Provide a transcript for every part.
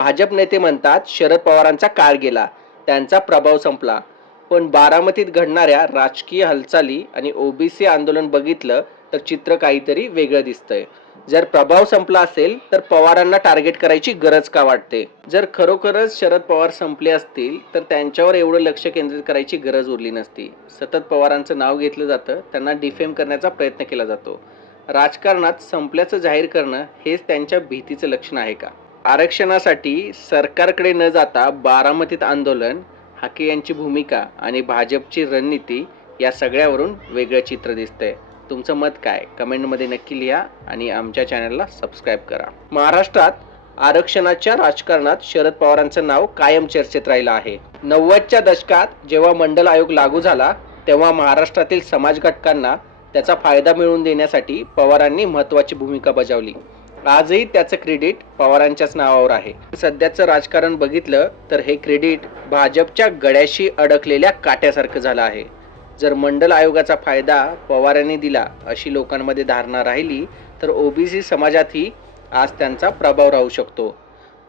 भाजप नेते म्हणतात शरद पवारांचा काळ गेला त्यांचा प्रभाव संपला. पण बारामतीत घडणाऱ्या राजकीय हालचाली आणि ओबीसी आंदोलन बघितलं तर चित्र काहीतरी वेगळं दिसतंय. जर प्रभाव संपला असेल तर पवारांना टार्गेट करायची गरज का वाटते? जर खरोखरच शरद पवार संपले असतील तर त्यांच्यावर एवढं लक्ष केंद्रित करायची गरज उरली नसती. सतत पवारांचं नाव घेतलं जातं त्यांना डिफेम करण्याचा प्रयत्न केला जातो. राजकारणात संपल्याचं जाहीर करणं हेच त्यांच्या भीतीचं लक्षण आहे का? आरक्षणासाठी सरकारकडे न जाता बारामतीत आंदोलन हाके यांची भूमिका आणि भाजपची रणनीती या सगळ्यावरून वेगळं चित्र दिसतंय. तुमचं मत काय? कमेंटमध्ये नक्की लिहा आणि आमच्या चॅनलला सबस्क्राईब करा. महाराष्ट्रात आरक्षणाच्या राजकारणात शरद पवारांचं नाव कायम चर्चेत राहिलं आहे. नव्वदच्या दशकात जेव्हा मंडल आयोग लागू झाला तेव्हा महाराष्ट्रातील समाज घटकांना त्याचा फायदा मिळवून देण्यासाठी पवारांनी महत्त्वाची भूमिका बजावली. आजही त्याचं क्रेडिट पवारांच्याच नावावर आहे. सध्याचं राजकारण बघितलं तर हे क्रेडिट भाजपच्या गड्याशी अडकलेल्या काट्यासारखं झालं आहे. जर मंडल आयोगाचा फायदा पवारांनी दिला अशी लोकांमध्ये धारणा राहिली तर ओबीसी समाजातही आज त्यांचा प्रभाव राहू शकतो.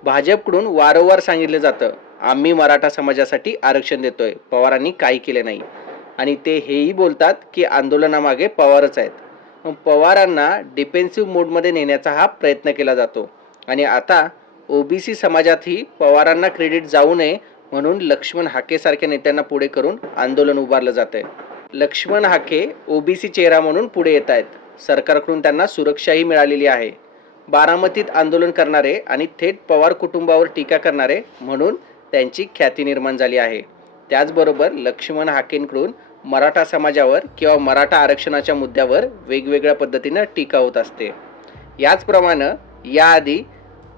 भाजपकडून वारंवार सांगितलं जातं आम्ही मराठा समाजासाठी आरक्षण देतोय पवारांनी काही केले नाही. आणि ते हेही बोलतात की आंदोलनामागे पवारच आहेत. पवारांना डिफेन्सिव्ह मोडमध्ये नेण्याचा हा प्रयत्न केला जातो. आणि आता ओबीसी समाजातही पवारांना क्रेडिट जाऊ नये म्हणून लक्ष्मण हाकेसारख्या नेत्यांना पुढे करून आंदोलन उभारलं जात आहे लक्ष्मण हाके ओबीसी चेहरा म्हणून पुढे येत आहेत. सरकारकडून त्यांना सुरक्षाही मिळालेली आहे. बारामतीत आंदोलन करणारे आणि थेट पवार कुटुंबावर टीका करणारे म्हणून त्यांची ख्याती निर्माण झाली आहे. त्याचबरोबर लक्ष्मण हाकेंकडून मराठा समाजावर किंवा मराठा आरक्षणाच्या मुद्द्यावर वेगवेगळ्या पद्धतीनं टीका होत असते. याचप्रमाणे याआधी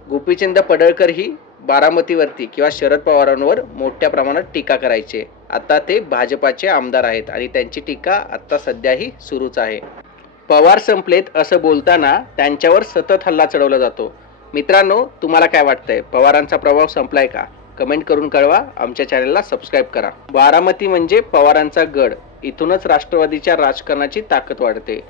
गोपीचंद पडळकरही बारामतीवरती किंवा शरद पवारांवर मोठ्या प्रमाणात टीका करायचे. आता ते भाजपाचे आमदार आहेत आणि त्यांची टीका आत्ता सध्याही सुरूच आहे. पवार संपलेत असं बोलताना त्यांच्यावर सतत हल्ला चढवला जातो. मित्रांनो तुम्हाला काय वाटतंय? पवारांचा प्रभाव संपलाय का? कमेंट करून कळवा. आमच्या चॅनलला सबस्क्राईब करा. बारामती म्हणजे पवारांचा गड. इथूनच राष्ट्रवादीच्या राजकारणाची ताकद वाढते.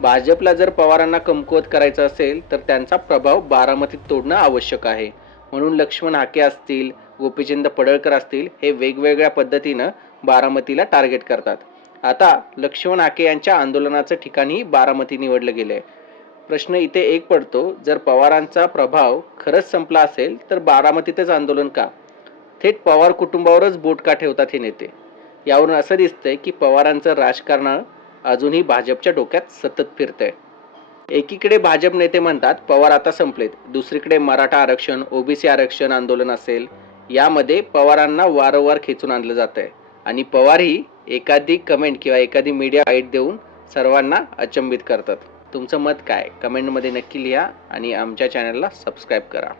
भाजपला जर पवारांना कमकुवत करायचं असेल तर त्यांचा प्रभाव बारामतीत तोडणं आवश्यक आहे. म्हणून लक्ष्मण हाके असतील गोपीचंद पडळकर असतील हे वेगवेगळ्या पद्धतीनं बारामतीला टार्गेट करतात. आता लक्ष्मण हाके यांच्या आंदोलनाचं ठिकाणही बारामती निवडलं गेलंय. प्रश्न इथे एक पडतो. जर पवारांचा प्रभाव खरंच संपला असेल तर बारामतीतच आंदोलन का? थेट पवार कुटुंबावरच बोटका ठेवतात हे नेते? यावरून असं दिसतंय की पवारांचं राजकारण अजूनही भाजपच्या डोक्यात सतत फिरतंय. एकीकडे भाजप नेते म्हणतात पवार आता संपलेत. दुसरीकडे मराठा आरक्षण ओबीसी आरक्षण आंदोलन असेल. यामध्ये पवारांना वारंवार खेचून आणलं जात आहे आणि पवारही एखादी कमेंट किंवा एखादी मीडिया आईट देऊन सर्वांना अचंबित करतात. तुमचं मत काय? कमेंटमध्ये नक्की लिहा आणि आमच्या चॅनलला सबस्क्राईब करा.